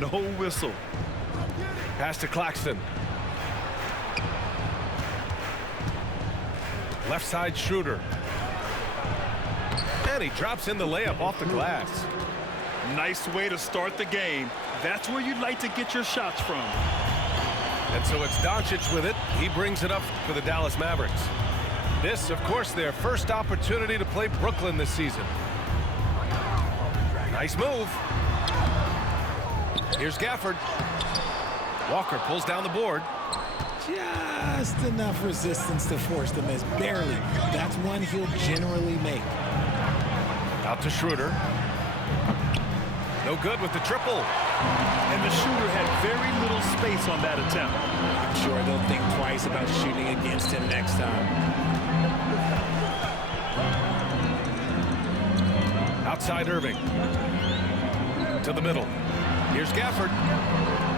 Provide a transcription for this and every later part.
no whistle. Pass to Claxton. Left side Schroeder. And he drops in the layup off the glass. Nice way to start the game. That's where you'd like to get your shots from. And so it's Doncic with it. He brings it up for the Dallas Mavericks. This, of course, their first opportunity to play Brooklyn this season. Nice move. Here's Gafford. Walker pulls down the board. Just enough resistance to force the miss. Barely. That's one he'll generally make. Out to Schroeder. No good with the triple. And the shooter had very little space on that attempt. I'm sure they'll think twice about shooting against him next time. Outside Irving. To the middle. Here's Gafford.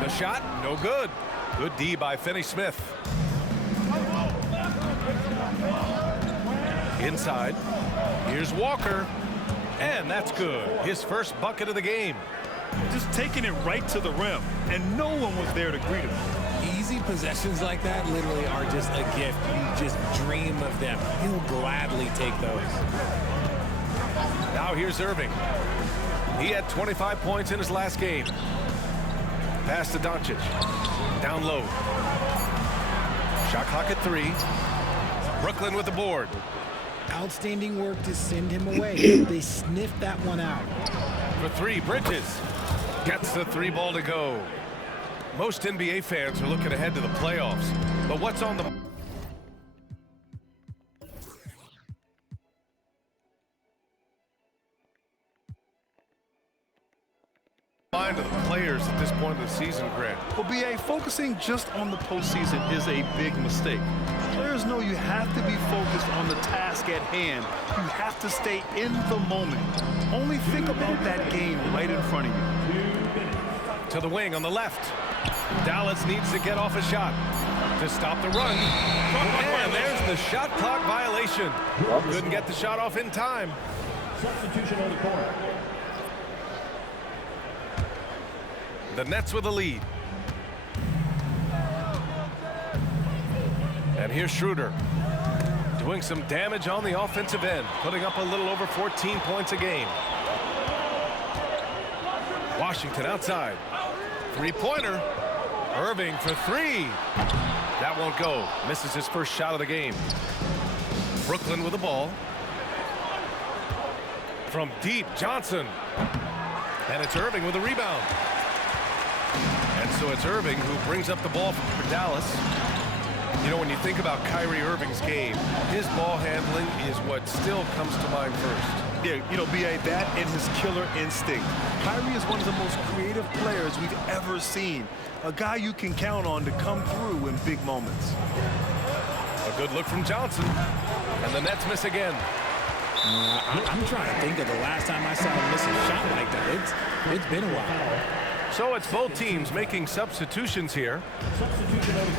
The shot, no good. Good D by Finney-Smith. Inside. Here's Walker. And that's good. His first bucket of the game. Just taking it right to the rim, and no one was there to greet him. Easy possessions like that literally are just a gift. You just dream of them. He'll gladly take those. Now here's Irving. He had 25 points in his last game. Pass to Doncic. Down low. Shot clock at 3. Brooklyn with the board. Outstanding work to send him away. They sniffed that one out. For 3, Bridges gets the 3 ball to go. Most NBA fans are looking ahead to the playoffs, but what's on the mind of the players at this point of the season, Grant? Well, BA, focusing just on the postseason is a big mistake. Players know you have to be focused on the task at hand. You have to stay in the moment. Only think about that game right in front of you. To the wing on the left. Dallas needs to get off a shot to stop the run. And there's the shot clock violation. Couldn't get the shot off in time. Substitution on the court. The Nets with the lead. And here's Schroeder doing some damage on the offensive end, putting up a little over 14 points a game. Washington outside. Three-pointer. Irving for 3. That won't go. Misses his first shot of the game. Brooklyn with the ball. From deep, Johnson. And it's Irving with a rebound. And so it's Irving who brings up the ball for Dallas. You know, when you think about Kyrie Irving's game, his ball handling is what still comes to mind first. Yeah, you know, BA, that and his killer instinct. Kyrie is one of the most creative players we've ever seen. A guy you can count on to come through in big moments. A good look from Johnson. And the Nets miss again. I'm trying to think of the last time I saw him miss a shot like that. It's been a while. So it's both teams making substitutions here.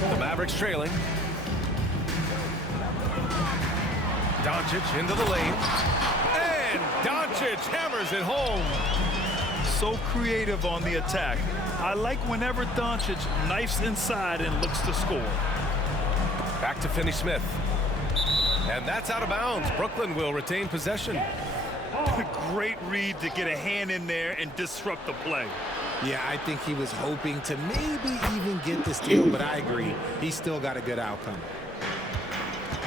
The Mavericks trailing. Doncic into the lane. And Doncic hammers it home. So creative on the attack. I like whenever Doncic knifes inside and looks to score. Back to Finney-Smith. And that's out of bounds. Brooklyn will retain possession. Great read to get a hand in there and disrupt the play. Yeah, I think he was hoping to maybe even get the steal, but I agree. He still got a good outcome.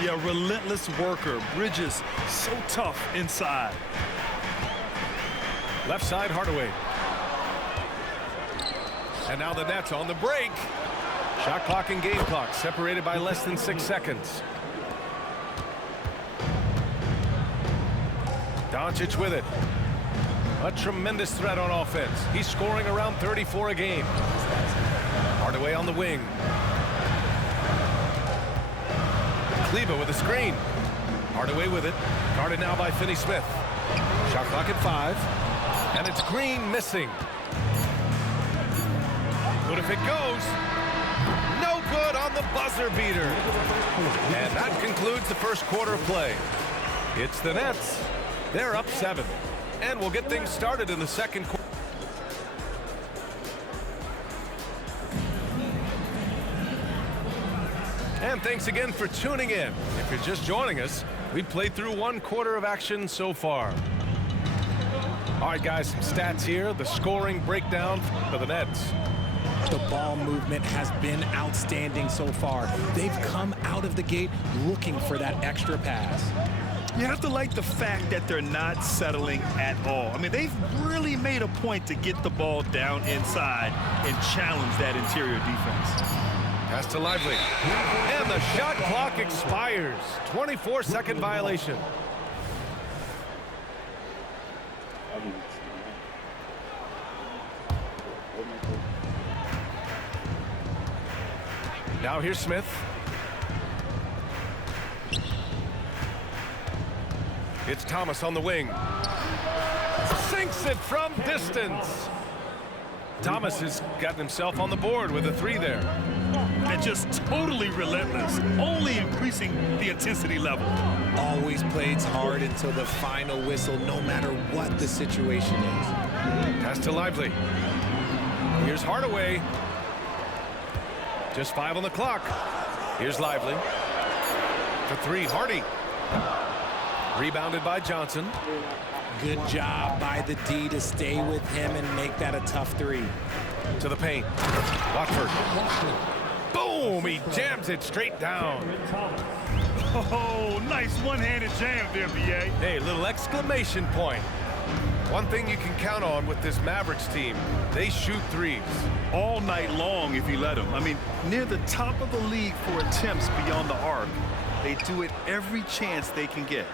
Yeah, relentless worker. Bridges, so tough inside. Left side, Hardaway. And now the Nets on the break. Shot clock and game clock separated by less than 6 seconds. Doncic with it. A tremendous threat on offense. He's scoring around 34 a game. Hardaway on the wing. Kleber with a screen. Hardaway with it. Guarded now by Finney-Smith. Shot clock at 5. And it's Green missing. Good if it goes. No good on the buzzer beater. And that concludes the first quarter of play. It's the Nets. They're up 7. And we'll get things started in the second quarter. And thanks again for tuning in. If you're just joining us, we've played through 1/4 of action so far. All right, guys, some stats here. The scoring breakdown for the Nets. The ball movement has been outstanding so far. They've come out of the gate looking for that extra pass. You have to like the fact that they're not settling at all. I mean, they've really made a point to get the ball down inside and challenge that interior defense. Pass to Lively. And the shot clock expires. 24-second violation. Now here's Smith. It's Thomas on the wing. Sinks it from distance. Thomas has gotten himself on the board with a 3 there. And just totally relentless, only increasing the intensity level. Always plays hard until the final whistle, no matter what the situation is. Pass to Lively. Here's Hardaway. Just 5 on the clock. Here's Lively. For 3, Hardy. Rebounded by Johnson. Good job by the D to stay with him and make that a tough 3. To the paint. Watford. Boom! He jams it straight down. Oh, nice one-handed jam there, B.A. Hey, little exclamation point. One thing you can count on with this Mavericks team, they shoot threes. All night long if you let them. I mean, near the top of the league for attempts beyond the arc. They do it every chance they can get.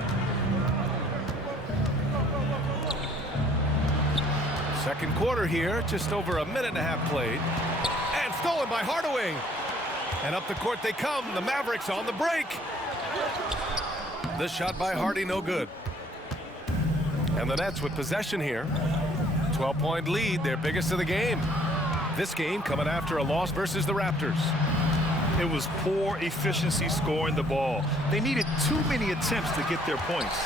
Second quarter here, just over a minute and a half played. And stolen by Hardaway. And up the court they come. The Mavericks on the break. The shot by Hardy, no good. And the Nets with possession here. 12-point lead, their biggest of the game. This game coming after a loss versus the Raptors. It was poor efficiency scoring the ball. They needed too many attempts to get their points.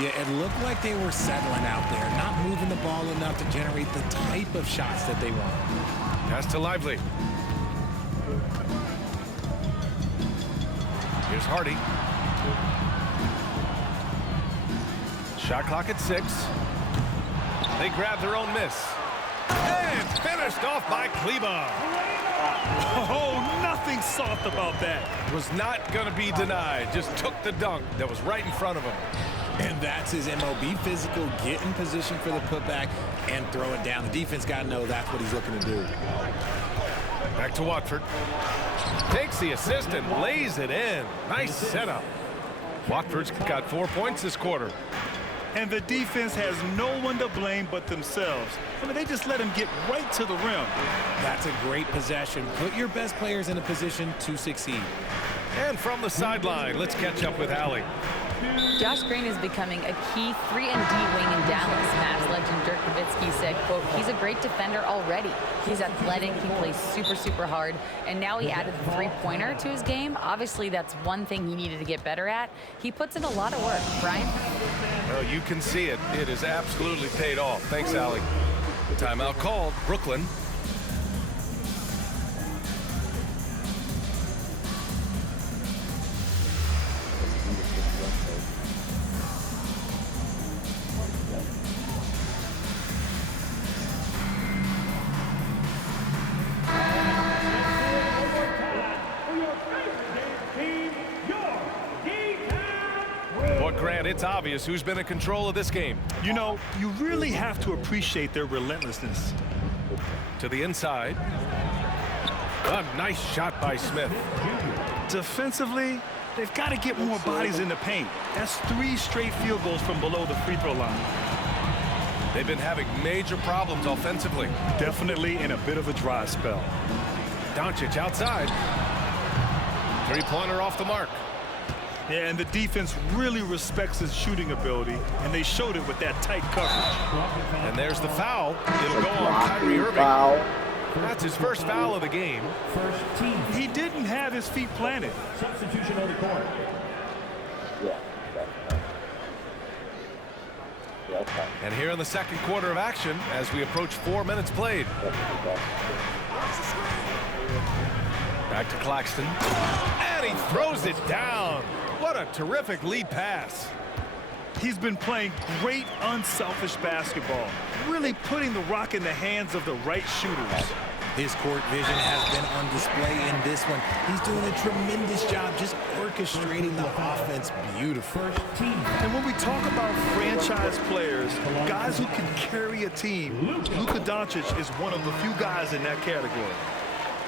Yeah, it looked like they were settling out there, not moving the ball enough to generate the type of shots that they want. Pass to Lively. Here's Hardy. Shot clock at 6. They grab their own miss. And finished off by Kleba. Oh, nothing soft about that. Was not going to be denied. Just took the dunk that was right in front of him. And that's his MO. Be physical, get in position for the putback, and throw it down. The defense got to know that's what he's looking to do. Back to Watford. Takes the assist and lays it in. Nice setup. Watford's got 4 points this quarter. And the defense has no one to blame but themselves. I mean, they just let him get right to the rim. That's a great possession. Put your best players in a position to succeed. And from the sideline, let's catch up with Allie. Josh Green is becoming a key 3-and-D wing in Dallas. Mavs legend Dirk Nowitzki said, quote, he's a great defender already. He's athletic, he plays super, super hard, and now he added the 3-pointer to his game. Obviously, that's one thing he needed to get better at. He puts in a lot of work. Brian? Well, you can see it. It is absolutely paid off. Thanks, Allie. Timeout called. Brooklyn. Grant, it's obvious who's been in control of this game. You know, you really have to appreciate their relentlessness. To the inside. A nice shot by Smith. Defensively, they've got to get more bodies in the paint. That's 3 straight field goals from below the free throw line. They've been having major problems offensively. Definitely in a bit of a dry spell. Doncic outside. 3-pointer off the mark. Yeah, and the defense really respects his shooting ability, and they showed it with that tight coverage. And there's the foul. It'll go on Kyrie Irving. That's his first foul of the game. He didn't have his feet planted. Substitution on the court. And here in the second quarter of action, as we approach 4 minutes played. Back to Claxton. And he throws it down. What a terrific lead pass. He's been playing great unselfish basketball, really putting the rock in the hands of the right shooters. His court vision has been on display in this one. He's doing a tremendous job just orchestrating the offense beautifully. And when we talk about franchise players, guys who can carry a team, Luka Doncic is one of the few guys in that category.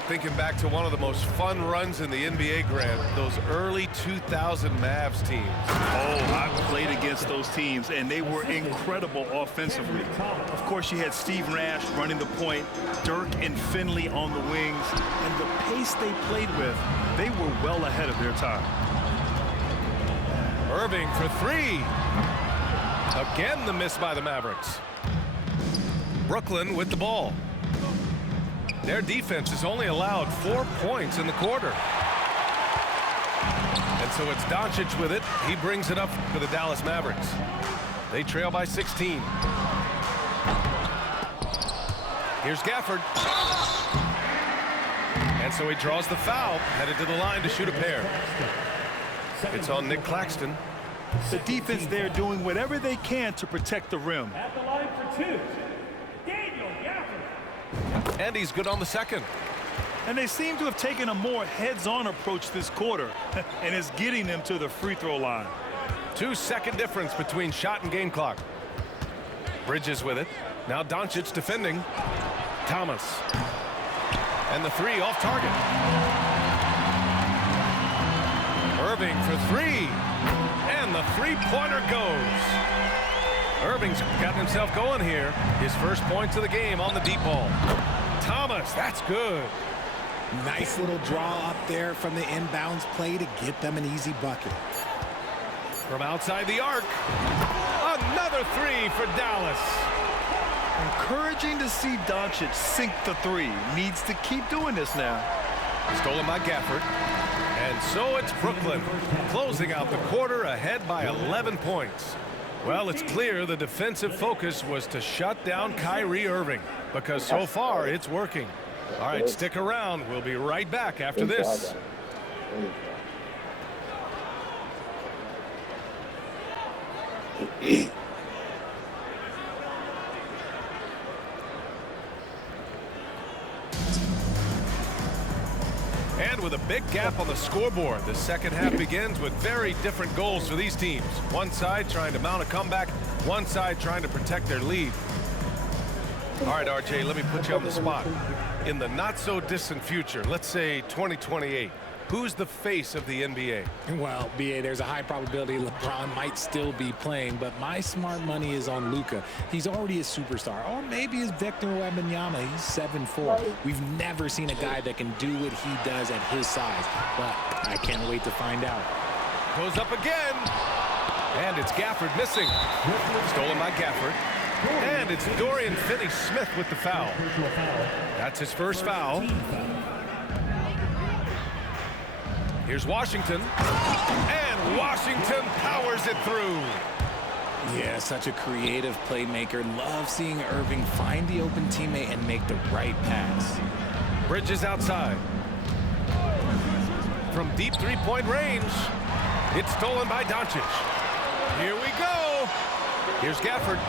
Thinking back to one of the most fun runs in the NBA, Grant, those early 2000 Mavs teams. Oh, I played against those teams, and they were incredible offensively. Of course, you had Steve Nash running the point, Dirk and Finley on the wings, and the pace they played with, they were well ahead of their time. Irving for three. Again, the miss by the Mavericks. Brooklyn with the ball. Their defense has only allowed 4 points in the quarter. And so it's Doncic with it. He brings it up for the Dallas Mavericks. They trail by 16. Here's Gafford. And so he draws the foul, headed to the line to shoot a pair. It's on Nick Claxton. The defense there doing whatever they can to protect the rim. At the line for two, And he's good on the second. And they seem to have taken a more heads-on approach this quarter, and it's getting them to the free throw line. 2-second difference between shot and game clock. Bridges with it. Now Doncic defending. Thomas. And the three off target. Irving for three. And the three-pointer goes. Irving's gotten himself going here. His first points of the game on the deep ball. Thomas, that's good. Nice little draw up there from the inbounds play to get them an easy bucket. From outside the arc. Another three for Dallas. Encouraging to see Doncic sink the three. Needs to keep doing this now. Stolen by Gafford. And so it's Brooklyn closing out the quarter ahead by 11 points. Well, it's clear the defensive focus was to shut down Kyrie Irving, because so far it's working. All right, stick around. We'll be right back after this. And with a big gap on the scoreboard, the second half begins with very different goals for these teams. One side trying to mount a comeback, one side trying to protect their lead. All right, RJ, let me put you on the spot. In the not-so-distant future, let's say 2028, who's the face of the NBA? Well, BA, there's a high probability LeBron might still be playing, but my smart money is on Luka. He's already a superstar. Or maybe it's Victor Wembanyama. He's 7'4". We've never seen a guy that can do what he does at his size, but I can't wait to find out. Goes up again. And it's Gafford missing. Stolen by Gafford. And it's Dorian Finney-Smith with the foul. That's his first foul. Here's Washington. And Washington powers it through. Yeah, such a creative playmaker. Love seeing Irving find the open teammate and make the right pass. Bridges outside. From deep three-point range. It's stolen by Doncic. Here we go. Here's Gafford.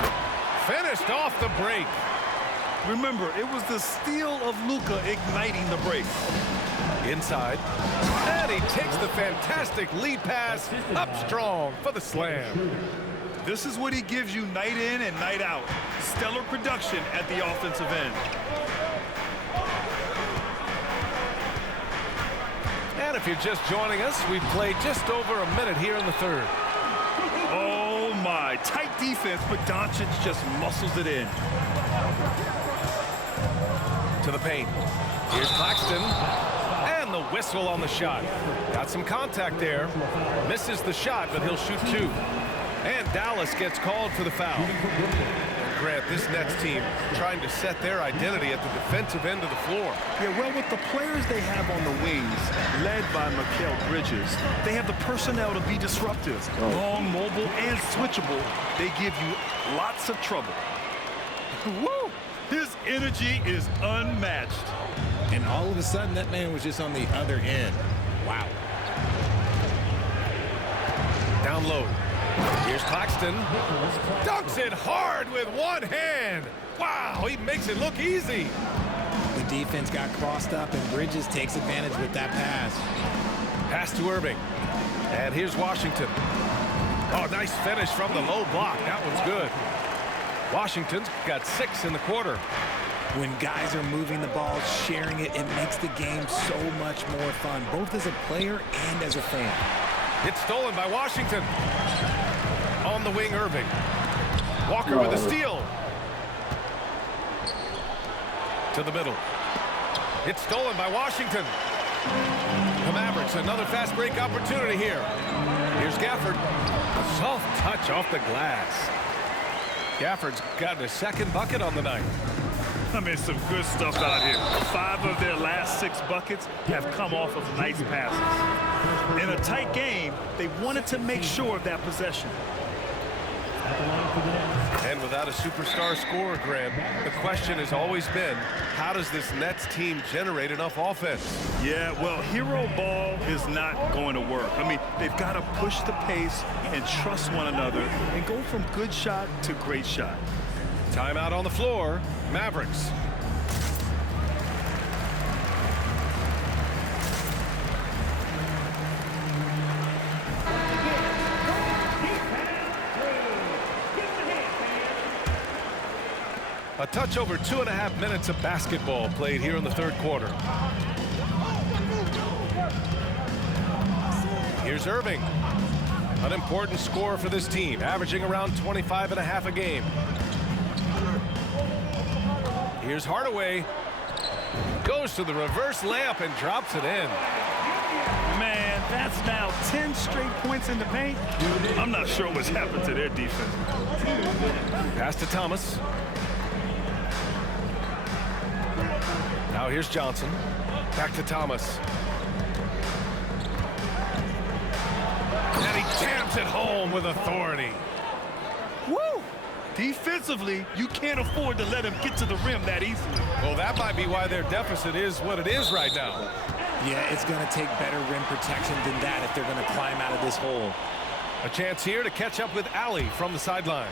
Finished off the break. Remember, it was the steal of Luka igniting the break. Inside. And he takes the fantastic lead pass up strong for the slam. This is what he gives you night in and night out. Stellar production at the offensive end. And if you're just joining us, we've played just over a minute here in the third. Oh my, tight defense, but Doncic just muscles it in. To the paint. Here's Claxton. And the whistle on the shot. Got some contact there. Misses the shot, but he'll shoot two. And Dallas gets called for the foul. Grant, this Nets team trying to set their identity at the defensive end of the floor. Yeah, well, with the players they have on the wings, led by Mikal Bridges, they have the personnel to be disruptive. Long, mobile, and switchable. They give you lots of trouble. Woo! His energy is unmatched. And All of a sudden, that man was just on the other end. Wow. Down low. Here's Claxton. Dunks it hard with one hand. Wow, he makes it look easy. The defense got crossed up, and Bridges takes advantage with that pass. Pass to Irving. And here's Washington. Oh, nice finish from the low block. That one's good. Washington's got 6 in the quarter. When guys are moving the ball, sharing it, it makes the game so much more fun, both as a player and as a fan. It's stolen by Washington. On the wing, Irving. Walker with a steal. To the middle. It's stolen by Washington. The Mavericks, another fast break opportunity here. Here's Gafford. A soft touch off the glass. Gafford's gotten a second bucket on the night. I mean, some good stuff out here. 5 of their last 6 buckets have come off of nice passes. In a tight game, they wanted to make sure of that possession. And without a superstar scorer, Graham, the question has always been, how does this Nets team generate enough offense? Yeah, well, hero ball is not going to work. I mean, they've got to push the pace and trust one another and go from good shot to great shot. Timeout on the floor. Mavericks. A touch over 2.5 minutes of basketball played here in the third quarter. Here's Irving. An important scorer for this team, averaging around 25.5 a game. Here's Hardaway. Goes to the reverse layup and drops it in. Man, that's now 10 straight points in the paint. I'm not sure what's happened to their defense. Pass to Thomas. Now here's Johnson. Back to Thomas. And he jams it home with authority. Woo! Defensively, you can't afford to let him get to the rim that easily. Well, that might be why their deficit is what it is right now. Yeah, it's going to take better rim protection than that if they're going to climb out of this hole. A chance here to catch up with Allie from the sideline.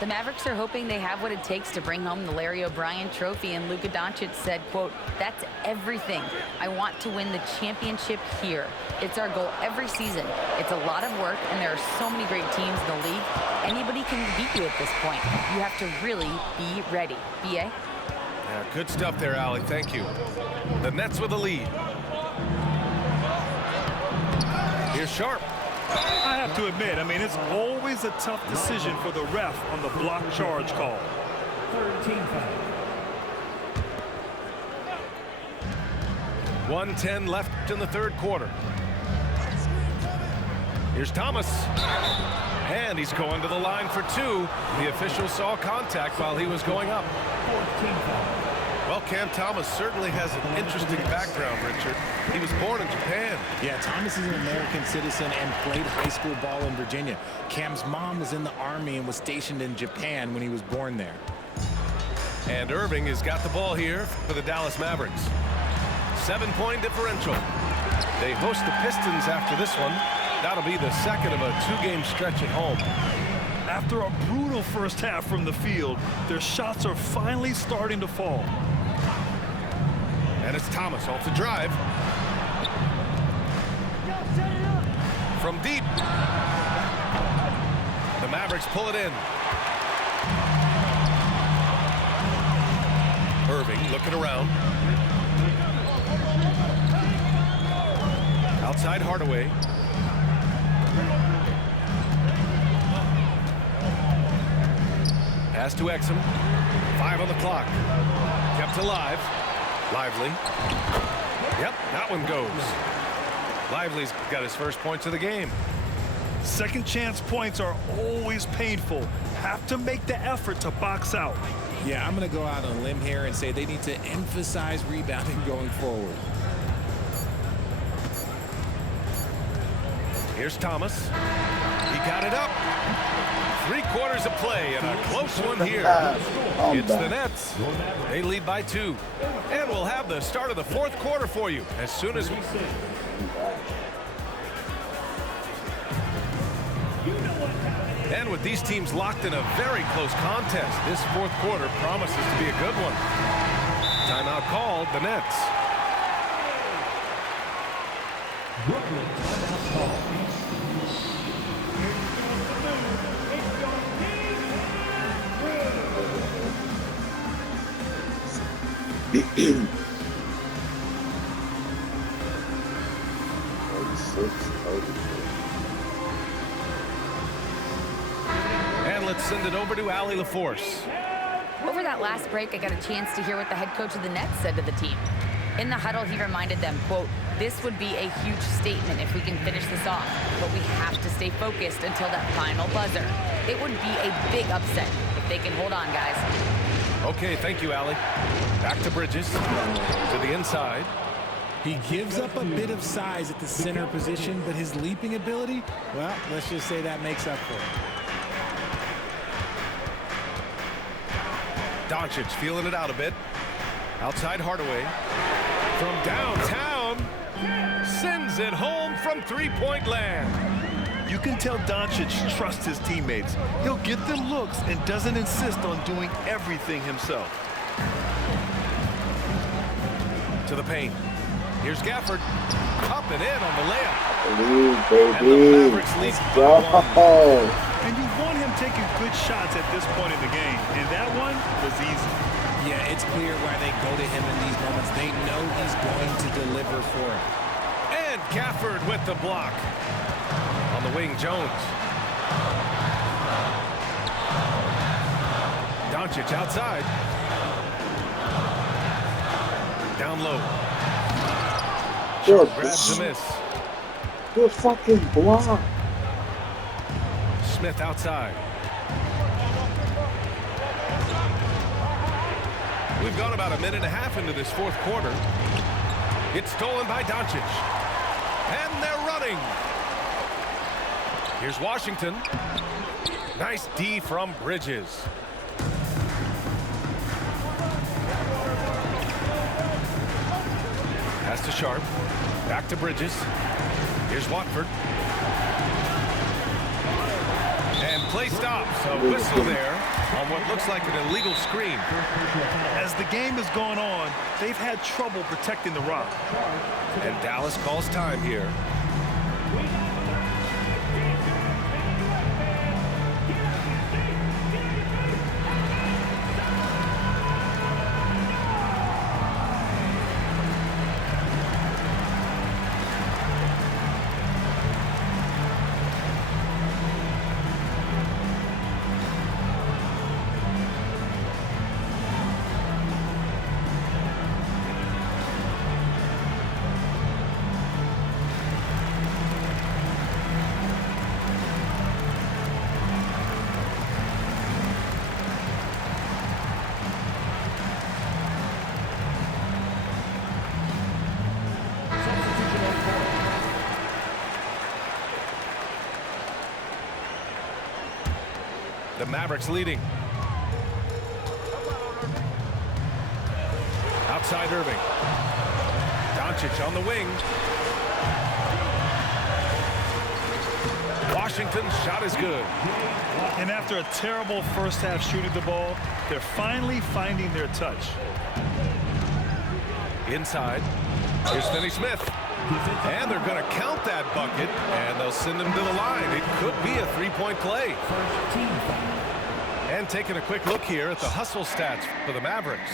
The Mavericks are hoping they have what it takes to bring home the Larry O'Brien trophy, and Luka Doncic said, quote, "That's everything. I want to win the championship here. It's our goal every season. It's a lot of work, and there are so many great teams in the league. Anybody can beat you at this point. You have to really be ready." B.A.? Yeah, good stuff there, Allie. Thank you. The Nets with a lead. Here's Sharp. I have to admit, I mean, it's always a tough decision for the ref on the block charge call. 13 foul. 1:10 left in the third quarter. Here's Thomas. And he's going to the line for 2. The official saw contact while he was going up. 14 foul. Well, Cam Thomas certainly has an interesting background, Richard. He was born in Japan. Yeah, Thomas is an American citizen and played high school ball in Virginia. Cam's mom was in the Army and was stationed in Japan when he was born there. And Irving has got the ball here for the Dallas Mavericks. 7-point differential. They host the Pistons after this one. That'll be the second of a 2-game stretch at home. After a brutal first half from the field, their shots are finally starting to fall. And it's Thomas off the drive. From deep. The Mavericks pull it in. Irving looking around. Outside Hardaway. Pass to Exum. 5 on the clock. Kept alive. Lively. Yep, that one goes. Lively's got his first points of the game. Second chance points are always painful. Have to make the effort to box out. Yeah, I'm going to go out on a limb here and say they need to emphasize rebounding going forward. Here's Thomas. He got it up. 3/4 of play and a close one here. It's the Nets. They lead by 2. And we'll have the start of the 4th quarter for you as soon as we... And with these teams locked in a very close contest, this 4th quarter promises to be a good one. Timeout called, the Nets. Brooklyn timeout call. And let's send it over to Allie LaForce. Over that last break, I got a chance to hear what the head coach of the Nets said to the team. In the huddle, he reminded them, quote, "This would be a huge statement if we can finish this off, but we have to stay focused until that final buzzer. It would be a big upset if they can hold on, guys." Okay, thank you, Allie. Back to Bridges, to the inside. He gives up a bit of size at the center position, but his leaping ability, well, let's just say that makes up for it. Doncic feeling it out a bit. Outside Hardaway. From downtown, sends it home from three-point land. You can tell Doncic trusts his teammates. He'll get them looks and doesn't insist on doing everything himself. To the paint. Here's Gafford. Up and in on the layup. Ooh, And the baby. Mavericks lead Let's by 1. go. And you want him taking good shots at this point in the game. And that one was easy. Yeah, it's clear why they go to him in these moments. They know he's going to deliver for it. And Gafford with the block. On the wing, Jones. Doncic outside. Down low. Good, Grabs a miss. good fucking block. Smith outside. We've gone about a minute and a half into this 4th quarter. It's stolen by Doncic. And they're running. Here's Washington. Nice D from Bridges. Pass to Sharp. Back to Bridges. Here's Watford. And play stops. A whistle there on what looks like an illegal screen. As the game has gone on, they've had trouble protecting the rock. And Dallas calls time here. The Mavericks leading. Outside Irving. Doncic on the wing. Washington's shot is good. And after a terrible first half shooting the ball, they're finally finding their touch. Inside. Here's Finney Smith. And they're going to count that bucket, and they'll send him to the line. It could be a three-point play. First team foul. And taking a quick look here at the hustle stats for the Mavericks.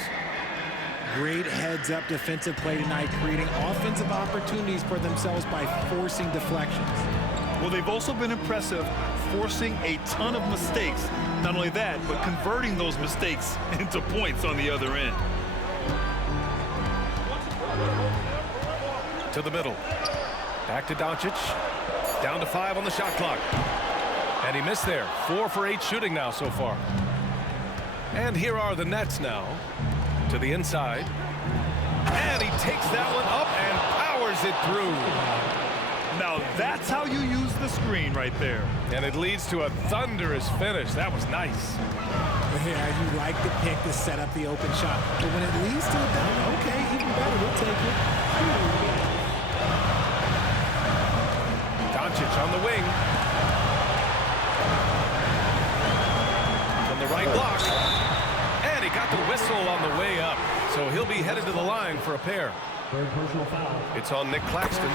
Great heads-up defensive play tonight, creating offensive opportunities for themselves by forcing deflections. Well, they've also been impressive, forcing a ton of mistakes. Not only that, but converting those mistakes into points on the other end. To the middle. Back to Doncic. Down to 5 on the shot clock. And he missed there. 4 for 8 shooting now so far. And here are the Nets now. To the inside. And he takes that one up and powers it through. Now that's how you use the screen right there. And it leads to a thunderous finish. That was nice. Yeah, you like the pick to set up the open shot. But when it leads to a dunk, okay, even better, we'll take it. Doncic on the wing. From the right block. And he got the whistle on the way up. So he'll be headed to the line for a pair. Third personal foul. It's on Nick Claxton.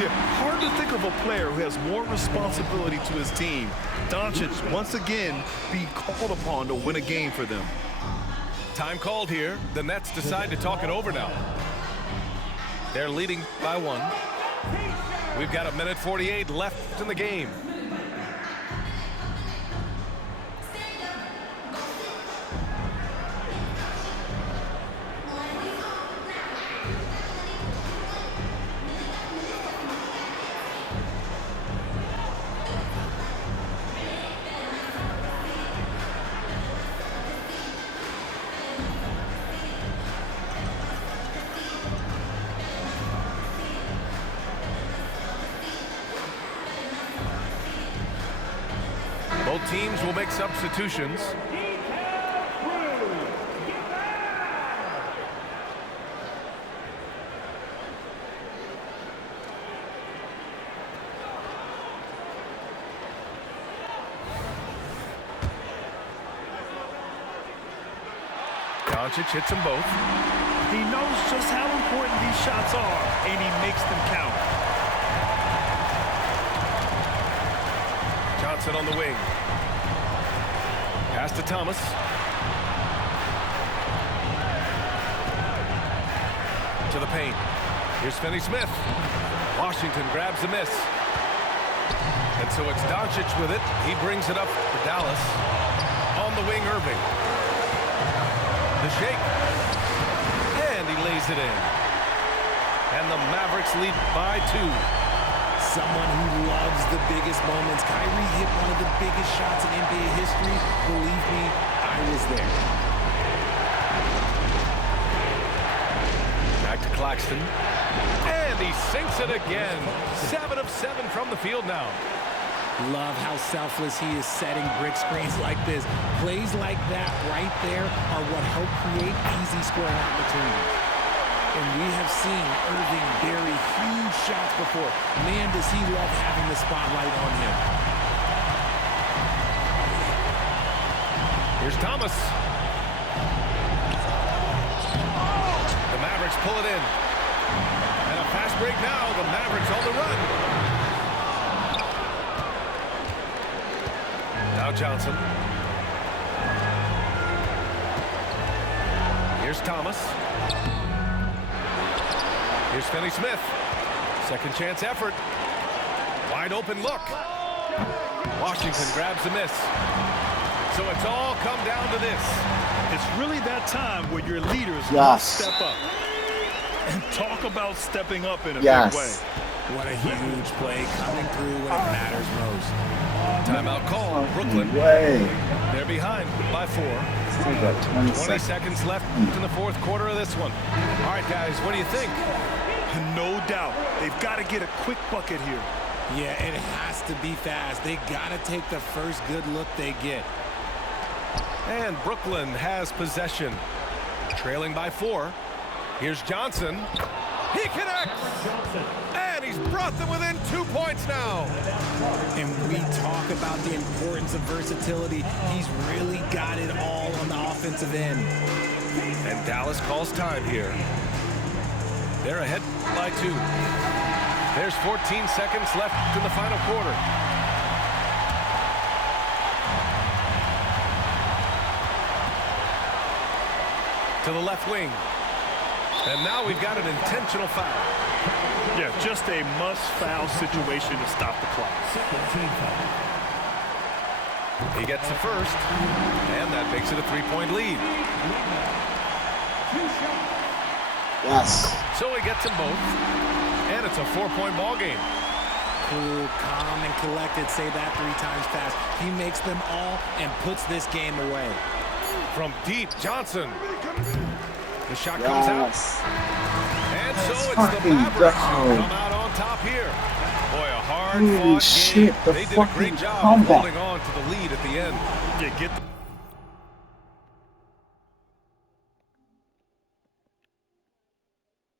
Yeah, hard to think of a player who has more responsibility to his team. Doncic, once again, being called upon to win a game for them. Time called here. The Nets decide to talk it over now. They're leading by 1. We've got 1:48 left in the game. Both teams will make substitutions. Doncic hits them both. He knows just how important these shots are, and he makes them count. Johnson on the wing. Pass to Thomas. To the paint. Here's Finney-Smith. Washington grabs the miss. And so it's Doncic with it. He brings it up for Dallas. On the wing, Irving. The shake. And he lays it in. And the Mavericks lead by 2. Someone who loves the biggest moments. Kyrie hit one of the biggest shots in NBA history. Believe me, I was there. Back to Claxton. And he sinks it again. 7 of 7 from the field now. Love how selfless he is setting brick screens like this. Plays like that right there are what help create easy scoring opportunities. And we have seen Irving bury huge shots before. Man, does he love having the spotlight on him. Here's Thomas. The Mavericks pull it in. And a fast break now. The Mavericks on the run. Now Johnson. Here's Thomas. Here's Finney-Smith. Second chance effort. Wide open look. Washington grabs the miss. So it's all come down to this. It's really that time where your leaders Yes. must step up. And talk about stepping up in a Yes. big way. What a huge play coming through when it matters most. Timeout call. Brooklyn. Way. They're behind by 4. Still got 20 20 seconds. seconds left in the fourth quarter of this one. All right, guys, what do you think? No doubt. They've got to get a quick bucket here. Yeah, it has to be fast. They got to take the first good look they get. And Brooklyn has possession. Trailing by 4. Here's Johnson. He connects! And he's brought them within 2 points now. And we talk about the importance of versatility. He's really got it all on the offensive end. And Dallas calls time here. They're ahead by 2. There's 14 seconds left in the final quarter. To the left wing. And now we've got an intentional foul. Yeah, just a must-foul situation to stop the clock. Second team foul. He gets the first, and that makes it a 3-point lead. Yes. So he gets them both, and it's a 4-point ball game. Cool, calm, and collected. Say that 3 times fast. He makes them all and puts this game away. From deep, Johnson. The shot comes out. Yes. And so Let's it's the fucking Mavericks who go. come out on top here. hard-fought game. shit, the They did a fucking great job of comeback. holding on to the lead at the end. Yeah, get